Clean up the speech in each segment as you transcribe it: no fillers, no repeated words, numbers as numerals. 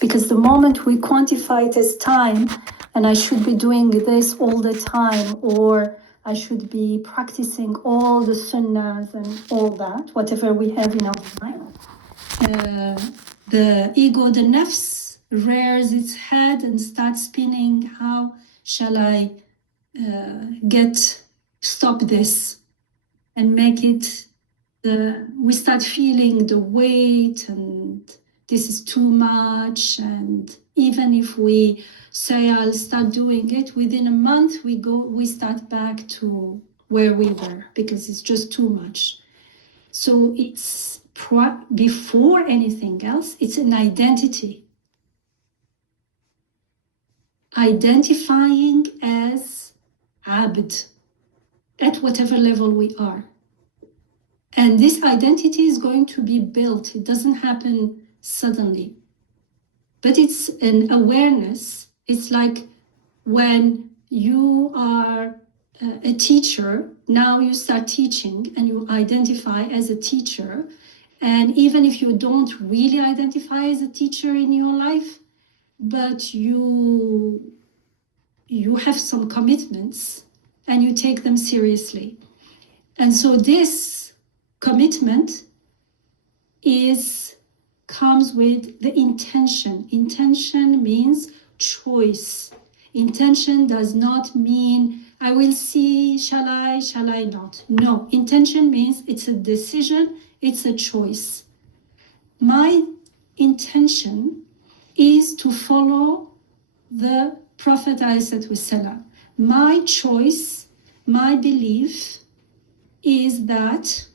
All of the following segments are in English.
Because the moment we quantify it as time, and I should be doing this all the time, or I should be practicing all the sunnahs and all that, whatever we have in our mind, the ego, the nafs, rears its head and starts spinning. How shall I stop this and make it, we start feeling the weight, and this is too much. And even if we say I'll start doing it, within a month we start back to where we were, because it's just too much. So it's before anything else, it's an identity. Identifying as abd at whatever level we are. And this identity is going to be built. It doesn't happen suddenly. But it's an awareness. It's like when you are a teacher, now you start teaching and you identify as a teacher. And even if you don't really identify as a teacher in your life, but you have some commitments and you take them seriously. And so this commitment comes with the intention. Intention means choice. Intention does not mean I will see, shall I not? No, intention means it's a decision, it's a choice. My intention is to follow the Prophet ﷺ. My choice, my belief is that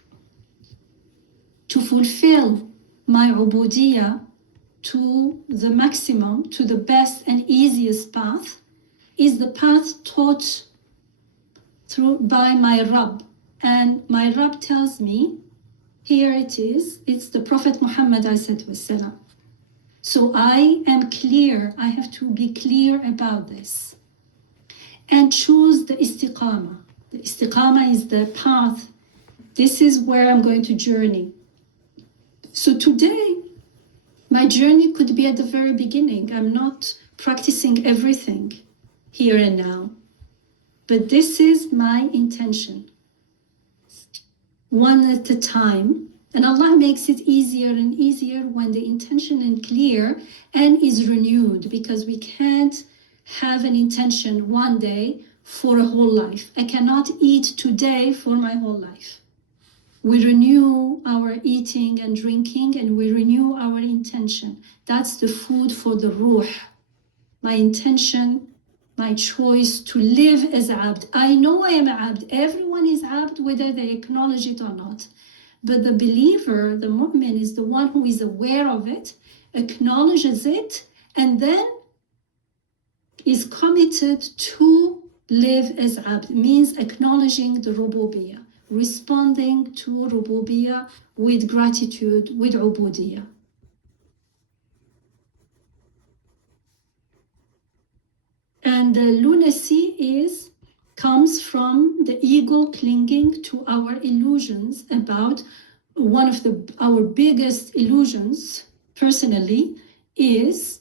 to fulfill my ubudiyah to the maximum, to the best and easiest path, is the path taught by my Rabb. And my Rabb tells me, here it is, it's the Prophet Muhammad ﷺ. So I am clear, I have to be clear about this. And choose the istiqamah. The istiqamah is the path. This is where I'm going to journey. So today, my journey could be at the very beginning. I'm not practicing everything here and now. But this is my intention. One at a time. And Allah makes it easier and easier when the intention is clear and is renewed, because we can't have an intention one day for a whole life. I cannot eat today for my whole life. We renew our eating and drinking, and we renew our intention. That's the food for the ruh. My intention, my choice to live as abd. I know I am abd. Everyone is abd, whether they acknowledge it or not. But the believer, the mu'min, is the one who is aware of it, acknowledges it, and then is committed to live as abd. It means acknowledging the rububiyyah, responding to rububiyyah with gratitude, with ubudiyyah. And the lunacy comes from the ego clinging to our illusions about one of our biggest illusions, personally, is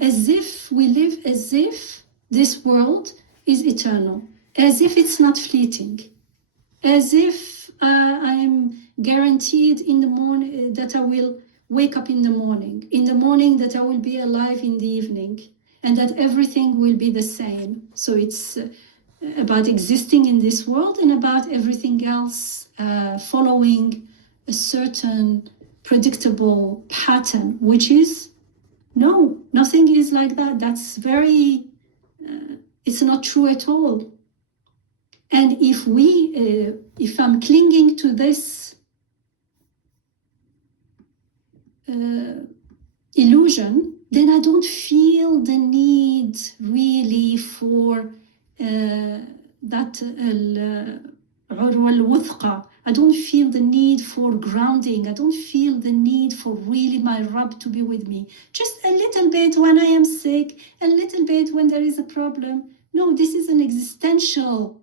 as if we live as if this world is eternal, as if it's not fleeting, as if I'm guaranteed in the morning that I will wake up in the morning that I will be alive in the evening, and that everything will be the same. So it's about existing in this world and about everything else following a certain predictable pattern, which is, no, nothing is like that. That's very, it's not true at all. And if I'm clinging to this illusion, then I don't feel the need really for that al-wuthqa. I don't feel the need for grounding. I don't feel the need for really my Rabb to be with me. Just a little bit when I am sick, a little bit when there is a problem. No, this is an existential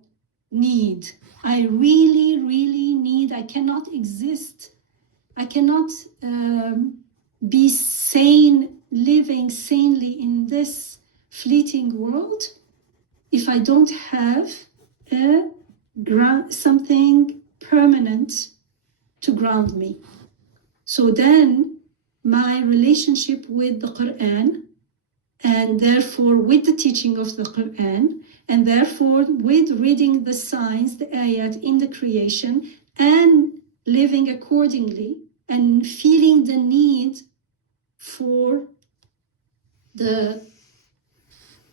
need. I really, really need. I cannot exist. I cannot be sane living sanely in this fleeting world if I don't have something permanent to ground me. So then my relationship with the Quran, and therefore with the teaching of the Quran, and therefore with reading the signs, the ayat in the creation, and living accordingly, and feeling the need for the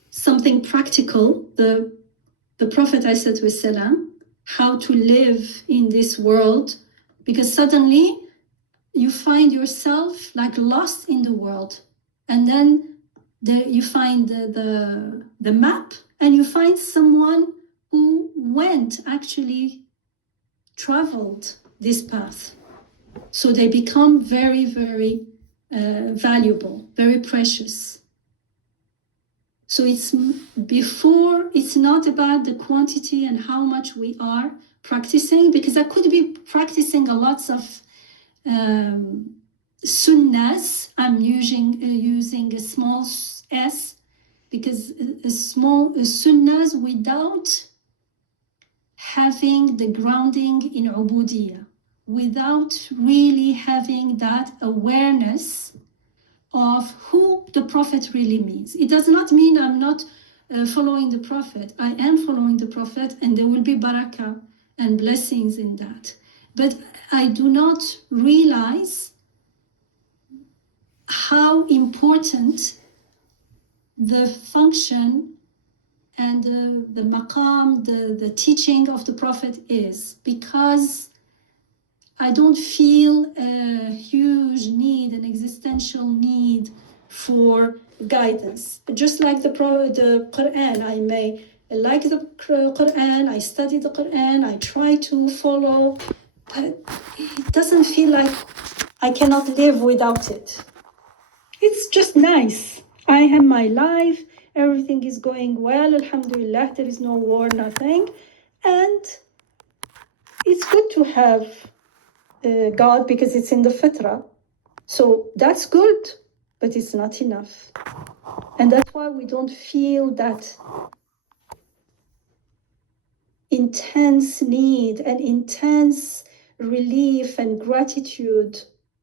something practical, the Prophet ﷺ, how to live in this world, because suddenly you find yourself like lost in the world, and then you find the map, and you find someone who actually traveled this path. So they become very, very valuable, very precious. So it's not about the quantity and how much we are practicing, because I could be practicing a lots of sunnas. I'm using a small s, because a small sunnas without having the grounding in ubudiyah, without really having that awareness of who the Prophet really means. It does not mean I'm not following the Prophet. I am following the Prophet, and there will be barakah and blessings in that. But I do not realize how important the function and the maqam, the teaching of the Prophet is, because I don't feel a huge need, an existential need for guidance. Just like the Quran, I may like the Quran, I study the Quran, I try to follow, but it doesn't feel like I cannot live without it. It's just nice. I have my life, everything is going well, alhamdulillah, there is no war, nothing. And it's good to have God, because it's in the fitrah. So that's good, but it's not enough. And that's why we don't feel that intense need and intense relief and gratitude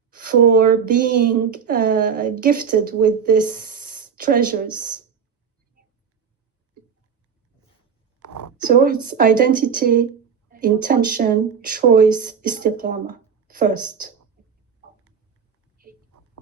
for being gifted with these treasures. So it's identity, intention, choice, istiqamah first.